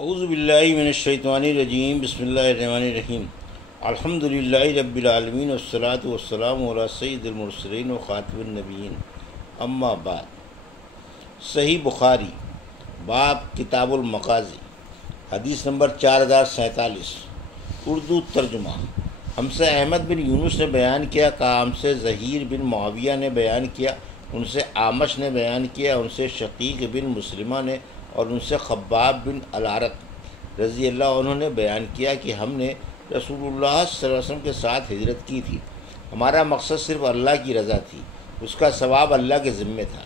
اعوذ باللہ من الشیطان الرجیم بسم اللہ الرحمن الرحیم الحمد للہ رب العالمین والصلاة والسلام علی سید المرسلین و خاتم النبیین اما بعد۔ صحیح بخاری باب کتاب المغازی حدیث نمبر 4047 اردو ترجمہ۔ ہم سے احمد بن یونس نے بیان کیا، کہا ہم سے ظہیر بن معاویہ نے بیان کیا، ان سے اعمش نے بیان کیا، ان سے شقیق بن مسلمہ نے اور ان سے خباب بن الارت رضی اللہ عنہ نے بیان کیا کہ ہم نے رسول اللہ صلی اللہ علیہ وسلم کے ساتھ ہجرت کی تھی۔ ہمارا مقصد صرف اللہ کی رضا تھی، اس کا ثواب اللہ کے ذمے تھا۔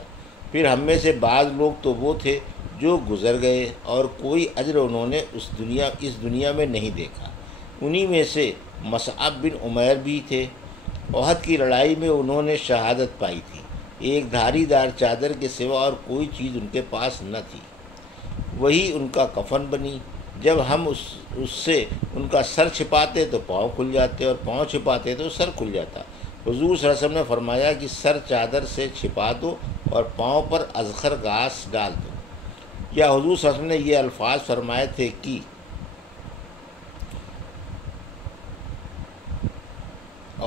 پھر ہم میں سے بعض لوگ تو وہ تھے جو گزر گئے اور کوئی اجر انہوں نے اس دنیا میں نہیں دیکھا۔ انہی میں سے مصعب بن عمیر بھی تھے۔ احد کی لڑائی میں انہوں نے شہادت پائی تھی۔ ایک دھاری دار چادر کے سوا اور کوئی چیز ان کے پاس نہ تھی، وہی ان کا کفن بنی۔ جب ہم اس سے ان کا سر چھپاتے تو پاؤں کھل جاتے اور پاؤں چھپاتے تو سر کھل جاتا۔ حضور صلی اللہ علیہ وسلم نے فرمایا کہ سر چادر سے چھپا دو اور پاؤں پر اذخر گھاس ڈال دو۔ یا حضور صلی اللہ علیہ وسلم نے یہ الفاظ فرمائے تھے کہ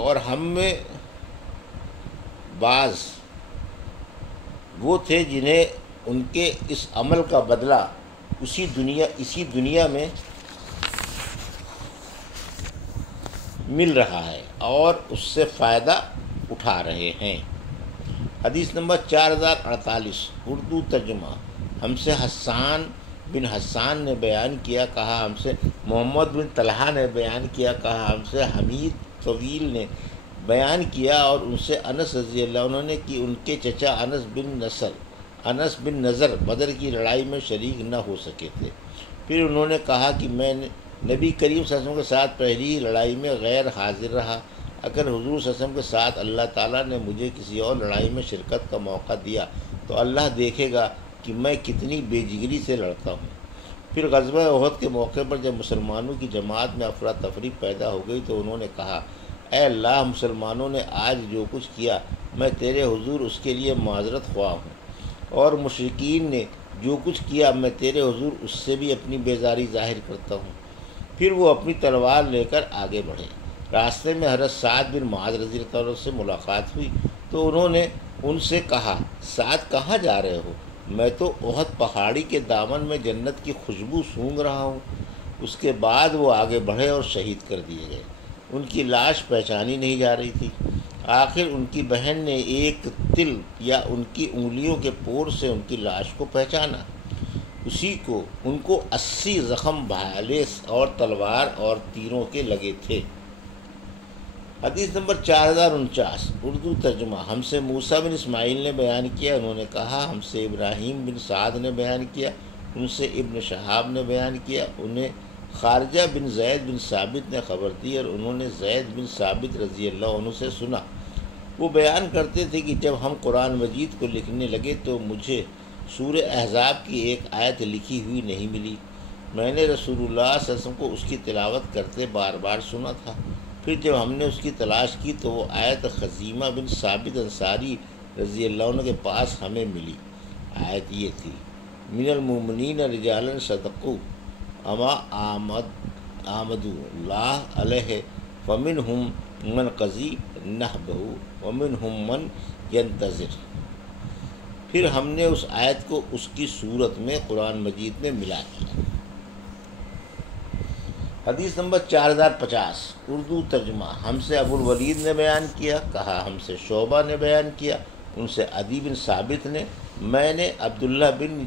اور ہم میں بعض وہ تھے جنہیں ان کے اس عمل کا بدلہ اسی دنیا میں مل رہا ہے اور اس سے فائدہ اٹھا رہے ہیں۔ حدیث نمبر 4048 اردو ترجمہ۔ ہم سے حسان بن حسان نے بیان کیا، کہا ہم سے محمد بن طلحہ نے بیان کیا، کہا ہم سے حمید طویل نے بیان کیا اور ان سے انس رضی اللہ عنہ نے کہ ان کے چچا انس بن نضر بدر کی لڑائی میں شریک نہ ہو سکے تھے۔ پھر انہوں نے کہا کہ میں نبی کریم صلی اللہ علیہ وسلم کے ساتھ پہلی لڑائی میں غیر حاضر رہا۔ اگر حضور صلی اللہ علیہ وسلم کے ساتھ اللہ تعالیٰ نے مجھے کسی اور لڑائی میں شرکت کا موقع دیا تو اللہ دیکھے گا کہ میں کتنی بے جگری سے لڑتا ہوں۔ پھر غزوہ احد کے موقع پر جب مسلمانوں کی جماعت میں افراتفری پیدا ہو گئی تو انہوں نے کہا، اے اللہ، مسلمانوں نے آج جو کچھ کیا میں تیرے حضور اس کے لیے معذرت خواہ ہوں، اور مشرکین نے جو کچھ کیا میں تیرے حضور اس سے بھی اپنی بیزاری ظاہر کرتا ہوں۔ پھر وہ اپنی تلوار لے کر آگے بڑھے۔ راستے میں حضرت سعد بن معاذ رضی اللہ عنہ سے ملاقات ہوئی تو انہوں نے ان سے کہا، سعد کہاں جا رہے ہو؟ میں تو احد پہاڑی کے دامن میں جنت کی خوشبو سونگھ رہا ہوں۔ اس کے بعد وہ آگے بڑھے اور شہید کر دیے گئے۔ ان کی لاش پہچانی نہیں جا رہی تھی۔ آخر ان کی بہن نے ایک تل یا ان کی انگلیوں کے پور سے ان کی لاش کو پہچانا۔ ان کو 80 زخم بھالے اور تلوار اور تیروں کے لگے تھے۔ حدیث نمبر 4049 اردو ترجمہ۔ ہم سے موسیٰ بن اسماعیل نے بیان کیا، انہوں نے کہا ہم سے ابراہیم بن سعد نے بیان کیا، ان سے ابن شہاب نے بیان کیا، انہیں خارجہ بن زید بن ثابت نے خبر دی اور انہوں نے زید بن ثابت رضی اللہ عنہ سے سنا۔ وہ بیان کرتے تھے کہ جب ہم قرآن مجید کو لکھنے لگے تو مجھے سورہ احزاب کی ایک آیت لکھی ہوئی نہیں ملی۔ میں نے رسول اللہ صلی اللہ علیہ وسلم کو اس کی تلاوت کرتے بار بار سنا تھا۔ پھر جب ہم نے اس کی تلاش کی تو وہ آیت خزیمہ بن ثابت انصاری رضی اللہ عنہ کے پاس ہمیں ملی۔ آیت یہ تھی، من المؤمنین رجالا صدقوا اما آمدوا اللہ علیہ فمنہم من قضی نحبہ ومنہم من ینتظر۔ پھر ہم نے اس آیت کو اس کی صورت میں قرآن مجید میں ملا دیا۔ حدیث نمبر 4050 اردو ترجمہ۔ ہم سے ابو الولید نے بیان کیا، کہا ہم سے شعبہ نے بیان کیا، ان سے عدی بن ثابت نے، میں نے عبداللہ بن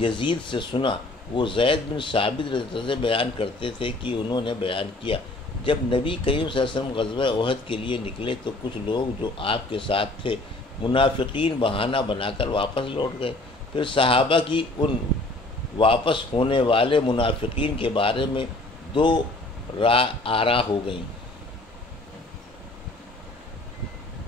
یزید سے سنا، وہ زید بن ثابت رضی اللہ عنہ سے بیان کرتے تھے کہ انہوں نے بیان کیا، جب نبی کریم صلی اللہ علیہ وسلم غزوہ احد کے لیے نکلے تو کچھ لوگ جو آپ کے ساتھ تھے منافقین بہانہ بنا کر واپس لوٹ گئے۔ پھر صحابہ کی ان واپس ہونے والے منافقین کے بارے میں دو آراء ہو گئیں۔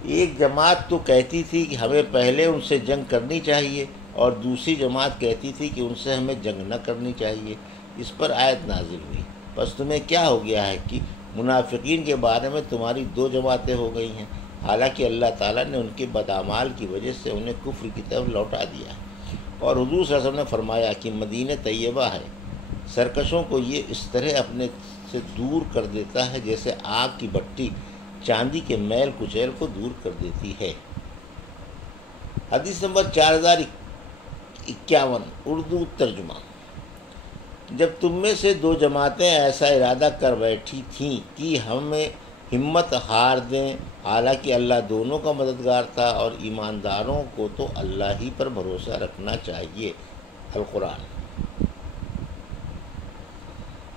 ایک جماعت تو کہتی تھی کہ ہمیں پہلے ان سے جنگ کرنی چاہیے اور دوسری جماعت کہتی تھی کہ ان سے ہمیں جنگ نہ کرنی چاہیے۔ اس پر آیت نازل ہوئی، بس تمہیں کیا ہو گیا ہے کہ منافقین کے بارے میں تمہاری دو جماعتیں ہو گئی ہیں، حالانکہ اللہ تعالیٰ نے ان کے بدعمال کی وجہ سے انہیں کفر کی طرف لوٹا دیا ہے۔ اور حضور صلی اللہ علیہ وسلم نے فرمایا کہ مدینہ طیبہ ہے سرکشوں کو یہ اس طرح اپنے سے دور کر دیتا ہے جیسے آگ کی بھٹی چاندی کے میل کچیل کو دور کر دیتی ہے۔ حدیث نمبر 4051 اردو ترجمہ۔ جب تم میں سے دو جماعتیں ایسا ارادہ کر بیٹھی تھیں کہ ہمیں ہمت ہار دیں، حالانکہ اللہ دونوں کا مددگار تھا، اور ایمانداروں کو تو اللہ ہی پر بھروسہ رکھنا چاہیے۔ القرآن۔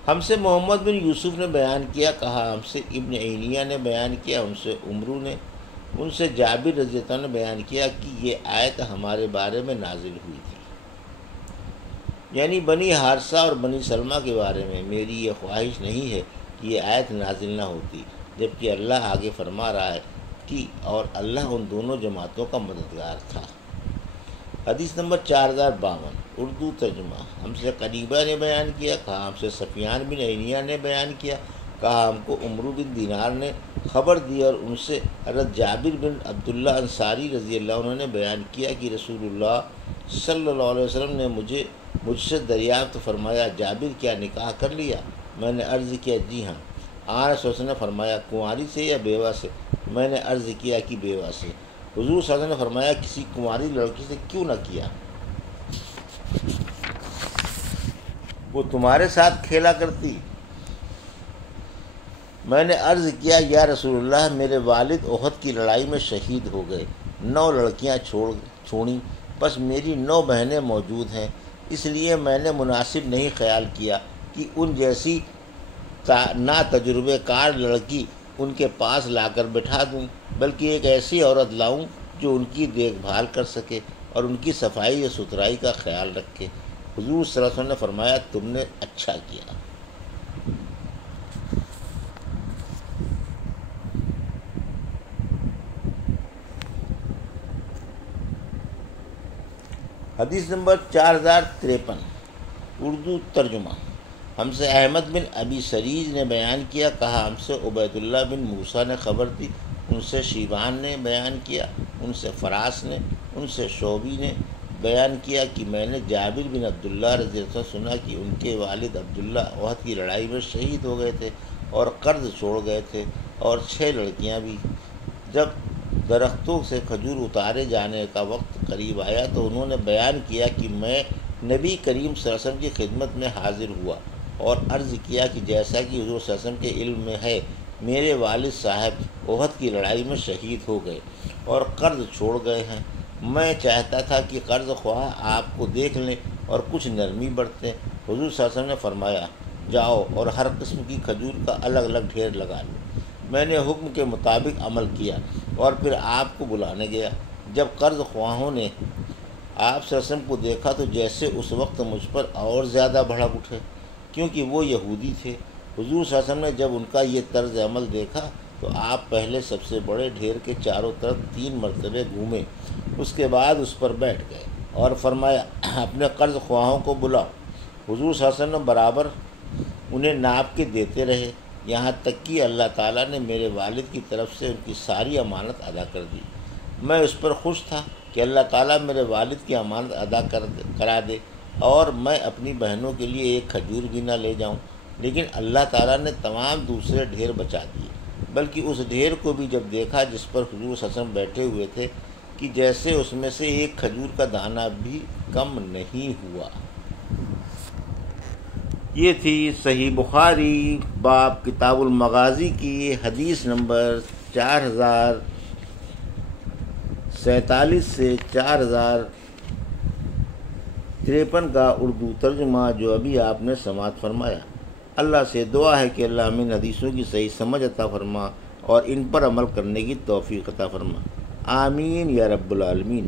ہم سے محمد بن یوسف نے بیان کیا، کہا ہم سے ابن عینیہ نے بیان کیا، ان سے عمرو نے، ان سے جابر رضی اللہ عنہ نے بیان کیا کہ یہ آیت ہمارے بارے میں نازل ہوئی تھی، یعنی بنی حارثہ اور بنی سلمہ کے بارے میں۔ میری یہ خواہش نہیں ہے کہ یہ آیت نازل نہ ہوتی، جبکہ اللہ آگے فرما رہا ہے کہ اور اللہ ان دونوں جماعتوں کا مددگار تھا۔ حدیث نمبر 4052 اردو ترجمہ۔ ہم سے قریبہ نے بیان کیا، کہا ہم سے سفیان بن عینیہ نے بیان کیا، کہا ہم کو عمرو بن دینار نے خبر دی، اور ان سے حضرت جابر بن عبداللہ انصاری رضی اللہ عنہ نے بیان کیا کہ رسول اللہ صلی اللہ علیہ وسلم نے مجھ سے دریافت فرمایا، جابر کیا نکاح کر لیا؟ میں نے عرض کیا جی ہاں۔ آن رسول نے فرمایا کنواری سے یا بیوہ سے؟ میں نے عرض کیا کہ بیوہ سے۔ حضور صلی اللہ علیہ وسلم نے فرمایا کسی کنواری لڑکی سے کیوں نہ کیا؟ وہ تمہارے ساتھ کھیلا کرتی۔ میں نے عرض کیا یا رسول اللہ میرے والد احد کی لڑائی میں شہید ہو گئے، 9 لڑکیاں چھوڑیں، بس میری 9 بہنیں موجود ہیں، اس لیے میں نے مناسب نہیں خیال کیا کہ ان جیسی نا تجربے کار لڑکی ان کے پاس لا کر بٹھا دوں، بلکہ ایک ایسی عورت لاؤں جو ان کی دیکھ بھال کر سکے اور ان کی صفائی و ستھرائی کا خیال رکھے۔ حضور صلی اللہ علیہ وسلم نے فرمایا تم نے اچھا کیا۔ حدیث نمبر 4053 اردو ترجمہ۔ ہم سے احمد بن ابی سریج نے بیان کیا، کہا ہم سے عبید اللہ بن موسیٰ نے خبر دی، ان سے شیبان نے بیان کیا، ان سے فراس نے، ان سے شعبی نے بیان کیا کہ میں نے جابر بن عبداللہ رضی اللہ عنہ سنا کہ ان کے والد عبداللہ احد کی لڑائی میں شہید ہو گئے تھے اور قرض چھوڑ گئے تھے، اور 6 لڑکیاں بھی۔ جب درختوں سے کھجور اتارے جانے کا وقت قریب آیا تو انہوں نے بیان کیا کہ میں نبی کریم صلی اللہ علیہ وسلم کی خدمت میں حاضر ہوا اور عرض کیا کہ جیسا کہ حضور صلی اللہ علیہ وسلم کے علم میں ہے، میرے والد صاحب احد کی لڑائی میں شہید ہو گئے اور قرض چھوڑ گئے ہیں۔ میں چاہتا تھا کہ قرض خواہ آپ کو دیکھ لیں اور کچھ نرمی برتیں۔ حضور صلی اللہ علیہ وسلم نے فرمایا جاؤ اور ہر قسم کی کھجور کا الگ الگ ڈھیر لگا لو۔ میں نے حکم کے مطابق عمل کیا اور پھر آپ کو بلانے گیا۔ جب قرض خواہوں نے آپ صلی اللہ علیہ وسلم کو دیکھا تو جیسے اس وقت مجھ پر اور زیادہ بھڑک اٹھے، کیونکہ وہ یہودی تھے۔ حضور صلی اللہ علیہ وسلم نے جب ان کا یہ طرز عمل دیکھا تو آپ پہلے سب سے بڑے ڈھیر کے چاروں طرف 3 مرتبے گھومے، اس کے بعد اس پر بیٹھ گئے اور فرمایا اپنے قرض خواہوں کو بلاؤ۔ حضور صلی اللہ علیہ وسلم برابر انہیں ناپ کے دیتے رہے، یہاں تک کہ اللہ تعالیٰ نے میرے والد کی طرف سے ان کی ساری امانت ادا کر دی۔ میں اس پر خوش تھا کہ اللہ تعالیٰ میرے والد کی امانت ادا کرا دے اور میں اپنی بہنوں کے لیے ایک کھجور بھی نہ لے جاؤں، لیکن اللہ تعالیٰ نے تمام دوسرے ڈھیر بچا دیے، بلکہ اس ڈھیر کو بھی جب دیکھا جس پر حضور صلی اللہ علیہ وسلم بیٹھے ہوئے تھے کہ جیسے اس میں سے ایک کھجور کا دانہ بھی کم نہیں ہوا۔ یہ تھی صحیح بخاری باب کتاب المغازی کی حدیث نمبر 4047 سے 4053 کا اردو ترجمہ جو ابھی آپ نے سماعت فرمایا۔ اللہ سے دعا ہے کہ اللہ ہمیں حدیثوں کی صحیح سمجھ عطا فرما اور ان پر عمل کرنے کی توفیق عطا فرما، آمین یا رب العالمین۔